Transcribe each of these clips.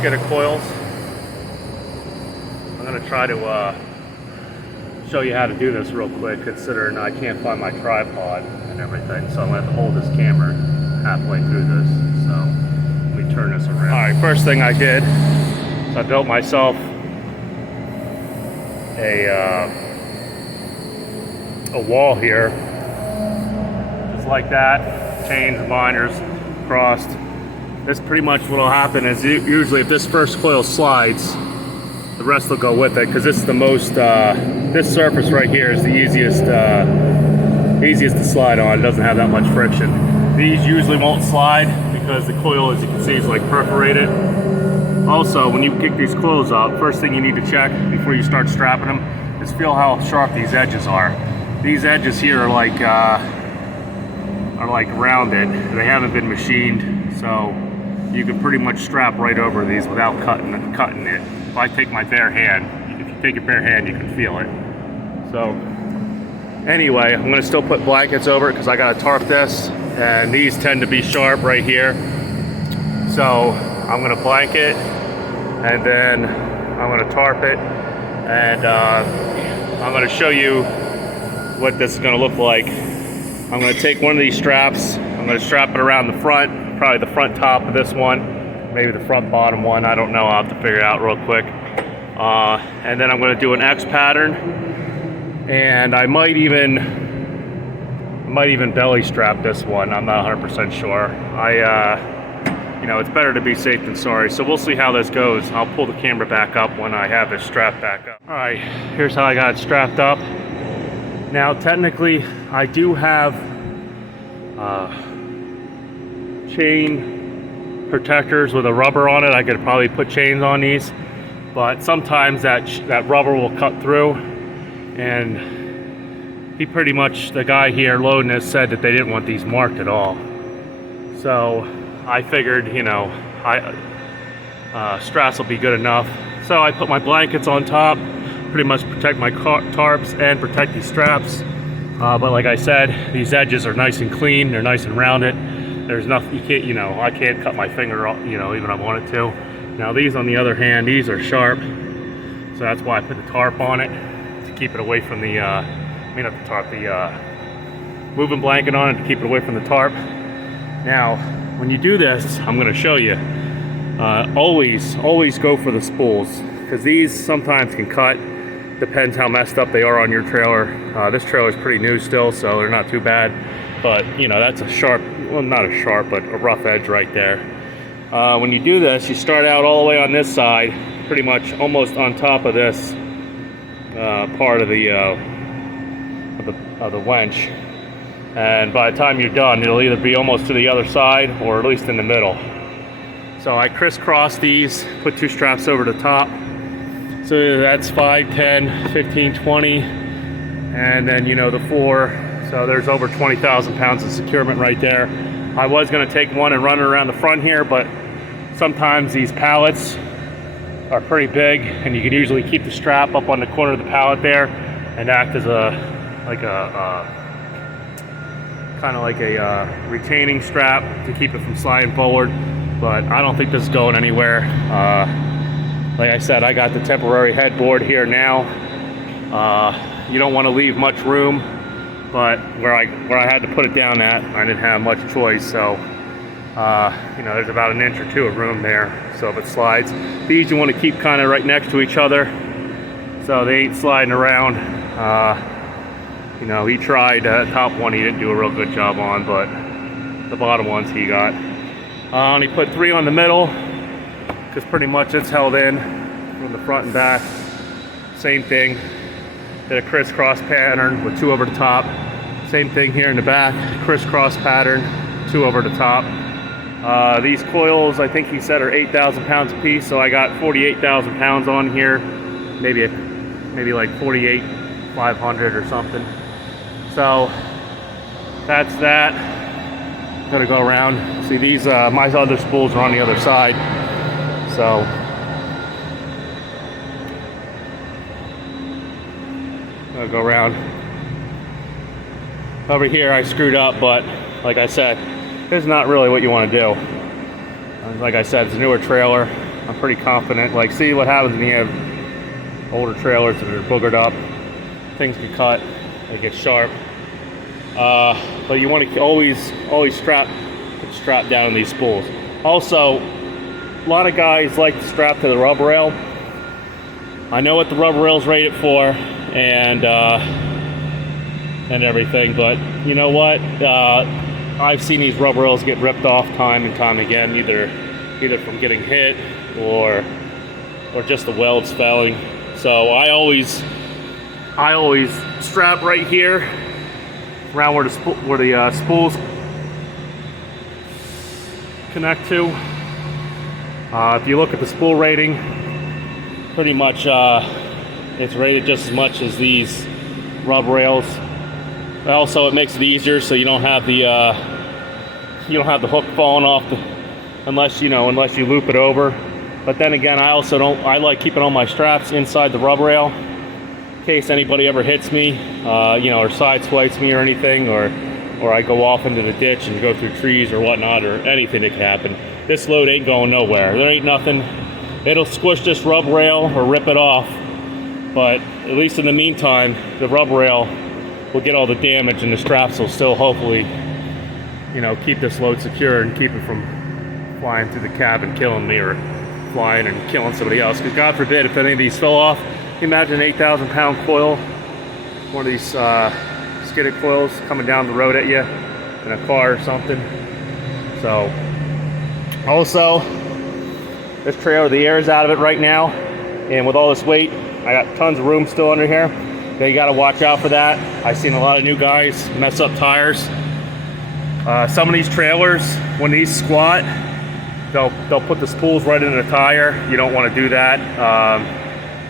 Skidded Coils. I'm going to try to show you how to do this real quick, considering I can't find my tripod and everything, so I'm going to have to hold this camera halfway through this. So let me turn this around. Alright, first thing I did is I built myself a wall here, just like that, chains and binders crossed. This pretty much what will happen is usually if this first coil slides, the rest will go with it, because this is the most, this surface right here is the easiest to slide on. It doesn't have that much friction. These usually won't slide because the coil, as you can see, is like perforated. Also, when you pick these coils up, first thing you need to check before you start strapping them is feel how sharp these edges are. These edges here are like rounded. They haven't been machined, so you can pretty much strap right over these without cutting it. If I take my bare hand, if you take your bare hand, you can feel it. So anyway, I'm gonna still put blankets over it because I gotta tarp this, and these tend to be sharp right here. So I'm gonna blanket, and then I'm gonna tarp it, and I'm gonna show you what this is gonna look like. I'm gonna take one of these straps, I'm gonna strap it around the front, probably the front top of this one, maybe the front bottom one, I don't know, I'll have to figure it out real quick. And then I'm gonna do an X pattern, and I might even belly strap this one. I'm not 100% sure. You know, it's better to be safe than sorry. So we'll see how this goes. I'll pull the camera back up when I have it strapped back up. All right, here's how I got it strapped up. Now, technically, I do have chain protectors with a rubber on it. I could probably put chains on these, but sometimes that rubber will cut through, and he pretty much, the guy here loading this, said that they didn't want these marked at all. So I figured, you know, straps will be good enough. So I put my blankets on top, pretty much protect my tarps and protect these straps. But like I said, these edges are nice and clean, they're nice and rounded. There's nothing, you can't, you know, I can't cut my finger off, you know, even if I wanted to. Now these, on the other hand, these are sharp. So that's why I put the tarp on it, to keep it away from the, not the tarp, the moving blanket on it to keep it away from the tarp. Now, when you do this, I'm gonna show you, always go for the spools, because these sometimes can cut. Depends how messed up they are on your trailer. This trailer is pretty new still, so they're not too bad. But, you know, that's a sharp, well, not a sharp, but a rough edge right there. When you do this, you start out all the way on this side, pretty much almost on top of this part of the winch. And by the time you're done, it'll either be almost to the other side or at least in the middle. So I crisscross these, put two straps over the top. So that's 5, 10, 15, 20, and then, you know, the floor. So there's over 20,000 pounds of securement right there. I was gonna take one and run it around the front here, but sometimes these pallets are pretty big, and you can usually keep the strap up on the corner of the pallet there and act as kind of like a retaining strap to keep it from sliding forward. But I don't think this is going anywhere. Like I said, I got the temporary headboard here now. You don't want to leave much room, but where I had to put it down at, I didn't have much choice. So you know, there's about an inch or two of room there. So if it slides, these you want to keep kind of right next to each other, so they ain't sliding around. You know, he tried top one, he didn't do a real good job on, but the bottom ones he got. And he put 3 on the middle, because pretty much it's held in from the front and back. Same thing, did a crisscross pattern with 2 over the top. Same thing here in the back, crisscross pattern, 2 over the top. These coils, I think he said, are 8,000 pounds a piece, so I got 48,000 pounds on here, maybe like 48,500 or something. So that's that. Gotta go around. See, these my other spools are on the other side. So I'll go around. Over here I screwed up, but like I said, this is not really what you want to do. Like I said, it's a newer trailer. I'm pretty confident. Like, see what happens when you have older trailers that are boogered up. Things get cut, they get sharp. But you want to always put the strap down on these spools. Also, a lot of guys like to strap to the rubber rail. I know what the rubber rail is rated for, and everything, but you know what? I've seen these rubber rails get ripped off time and time again, either from getting hit or just the welds failing. So I always strap right here around where the spools connect to. If you look at the spool rating, pretty much it's rated just as much as these rubber rails. Also, it makes it easier, so you don't have the hook falling off unless you loop it over. But then again, I like keeping all my straps inside the rubber rail in case anybody ever hits me, or side swipes me or anything, or I go off into the ditch and go through trees or whatnot, or anything that can happen. This load ain't going nowhere. There ain't nothing. It'll squish this rubber rail or rip it off, but at least in the meantime, the rubber rail will get all the damage, and the straps will still hopefully, keep this load secure and keep it from flying through the cab and killing me, or flying and killing somebody else. Because God forbid, if any of these fell off, you imagine an 8,000 pound coil, one of these skidded coils coming down the road at you in a car or something. So, also, this trailer, the air is out of it right now, and with all this weight, I got tons of room still under here. You got to watch out for that. I've seen a lot of new guys mess up tires. Some of these trailers, when these squat, they'll put the spools right in the tire. You don't want to do that.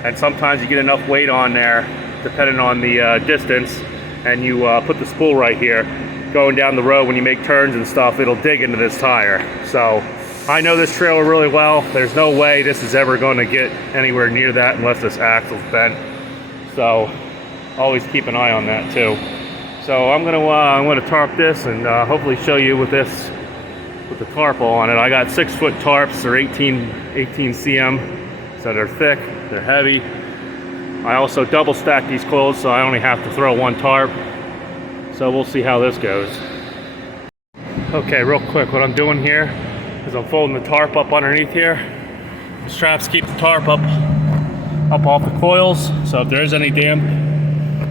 And sometimes you get enough weight on there, depending on the distance, and you put the spool right here. Going down the road, when you make turns and stuff, it'll dig into this tire. So I know this trailer really well. There's no way this is ever going to get anywhere near that unless this axle's bent. So always keep an eye on that too. So I'm gonna tarp this and hopefully show you with the tarp on it. I got 6-foot tarps. They're 18 cm, so they're thick, they're heavy. I also double stack these coils, so I only have to throw one tarp. So we'll see how this goes. Okay, real quick, what I'm doing here is I'm folding the tarp up underneath here. The straps keep the tarp up off the coils, so if there is any damp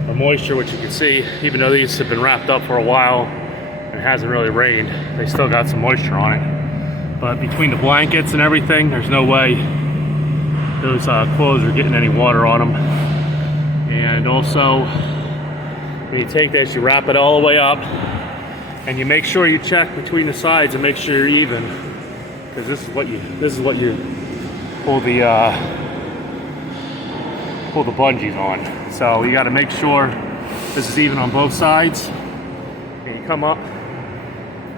or moisture, which you can see, even though these have been wrapped up for a while and it hasn't really rained, they still got some moisture on it. But between the blankets and everything, there's no way those clothes are getting any water on them. And also, when you take this, you wrap it all the way up, and you make sure you check between the sides and make sure you're even, because this is what you pull the bungees on. So you got to make sure this is even on both sides. And you come up,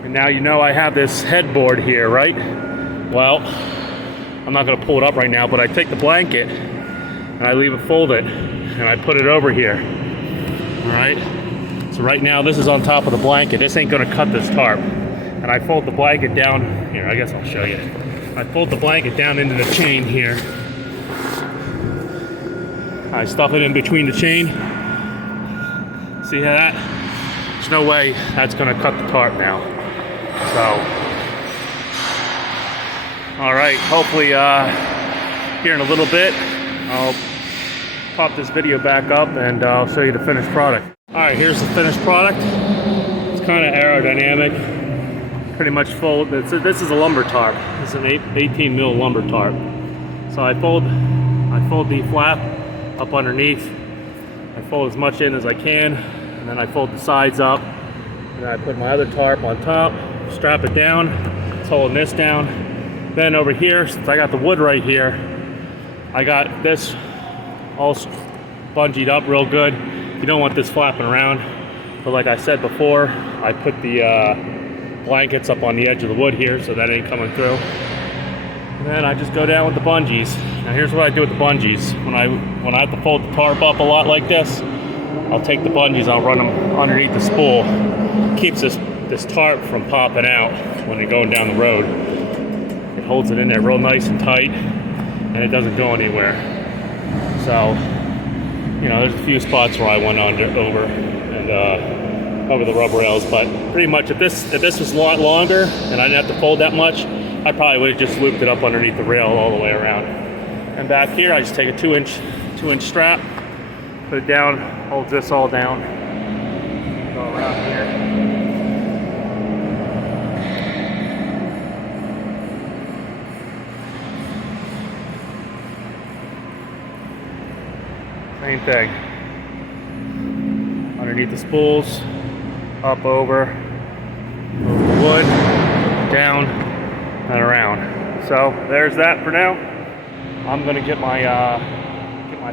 and now I have this headboard here, right? Well, I'm not going to pull it up right now, but I take the blanket and I leave it folded and I put it over here. All right. So right now this is on top of the blanket. This ain't going to cut this tarp. And I fold the blanket down here. I guess I'll show you. I fold the blanket down into the chain here. I stuff it in between the chain. See that? There's no way that's going to cut the tarp now. So, all right, hopefully here in a little bit, I'll pop this video back up and I'll show you the finished product. All right, here's the finished product. It's kind of aerodynamic, pretty much full. This is a lumber tarp. This is an 18 mil lumber tarp. So I fold the flap up underneath. I fold as much in as I can, and then I fold the sides up, and then I put my other tarp on top, strap it down. It's holding this down. Then over here, since I got the wood right here, I got this all bungeed up real good. You don't want this flapping around. But like I said before, I put the blankets up on the edge of the wood here, so that ain't coming through. And then I just go down with the bungees. Now here's what I do with the bungees. When I have to fold the tarp up a lot like this, I'll take the bungees, I'll run them underneath the spool. Keeps this tarp from popping out when you're going down the road. It holds it in there real nice and tight. and it doesn't go anywhere. So, you know, there's a few spots where I went over and over the rubber rails, but pretty much if this was a lot longer and I didn't have to fold that much, I probably would have just looped it up underneath the rail all the way around. And back here, I just take a 2-inch strap, put it down, holds this all down, go around here. Same thing. Underneath the spools, up over the wood, down, and around. So there's that for now. I'm gonna get my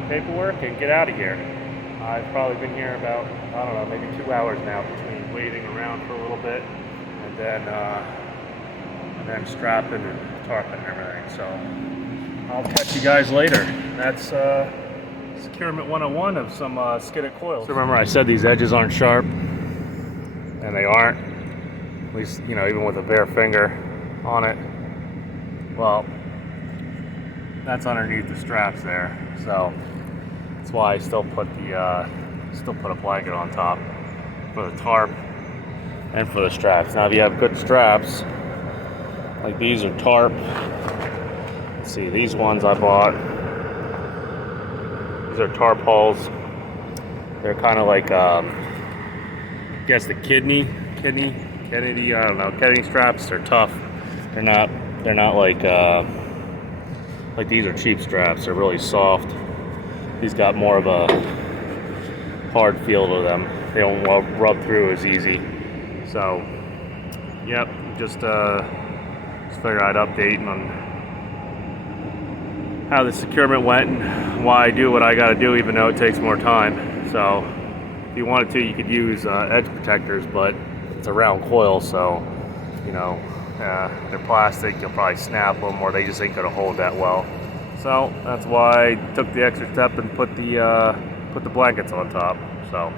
paperwork and get out of here. I've probably been here about, I don't know, maybe 2 hours now between waiting around for a little bit and then strapping and tarping and everything. So I'll catch you guys later. That's Securement 101 of some skidded coils. So remember I said these edges aren't sharp, and they aren't. At least, you know, even with a bare finger on it. Well, that's underneath the straps there. So that's why I still put a blanket on top for the tarp and for the straps. Now if you have good straps, like these are tarp. Let's see, these ones I bought. These are tarp hulls. They're kind of like, I guess the Kennedy, I don't know, Kennedy straps. They're tough. They're not like these are cheap straps. They're really soft. These got more of a hard feel to them. They don't rub through as easy. So, yep, just figured I'd update on how the securement went and why I do what I gotta do, even though it takes more time. So if you wanted to, you could use edge protectors, but it's a round coil, so you know, they're plastic, you'll probably snap them, or they just ain't gonna hold that well. So that's why I took the extra step and put the blankets on top. So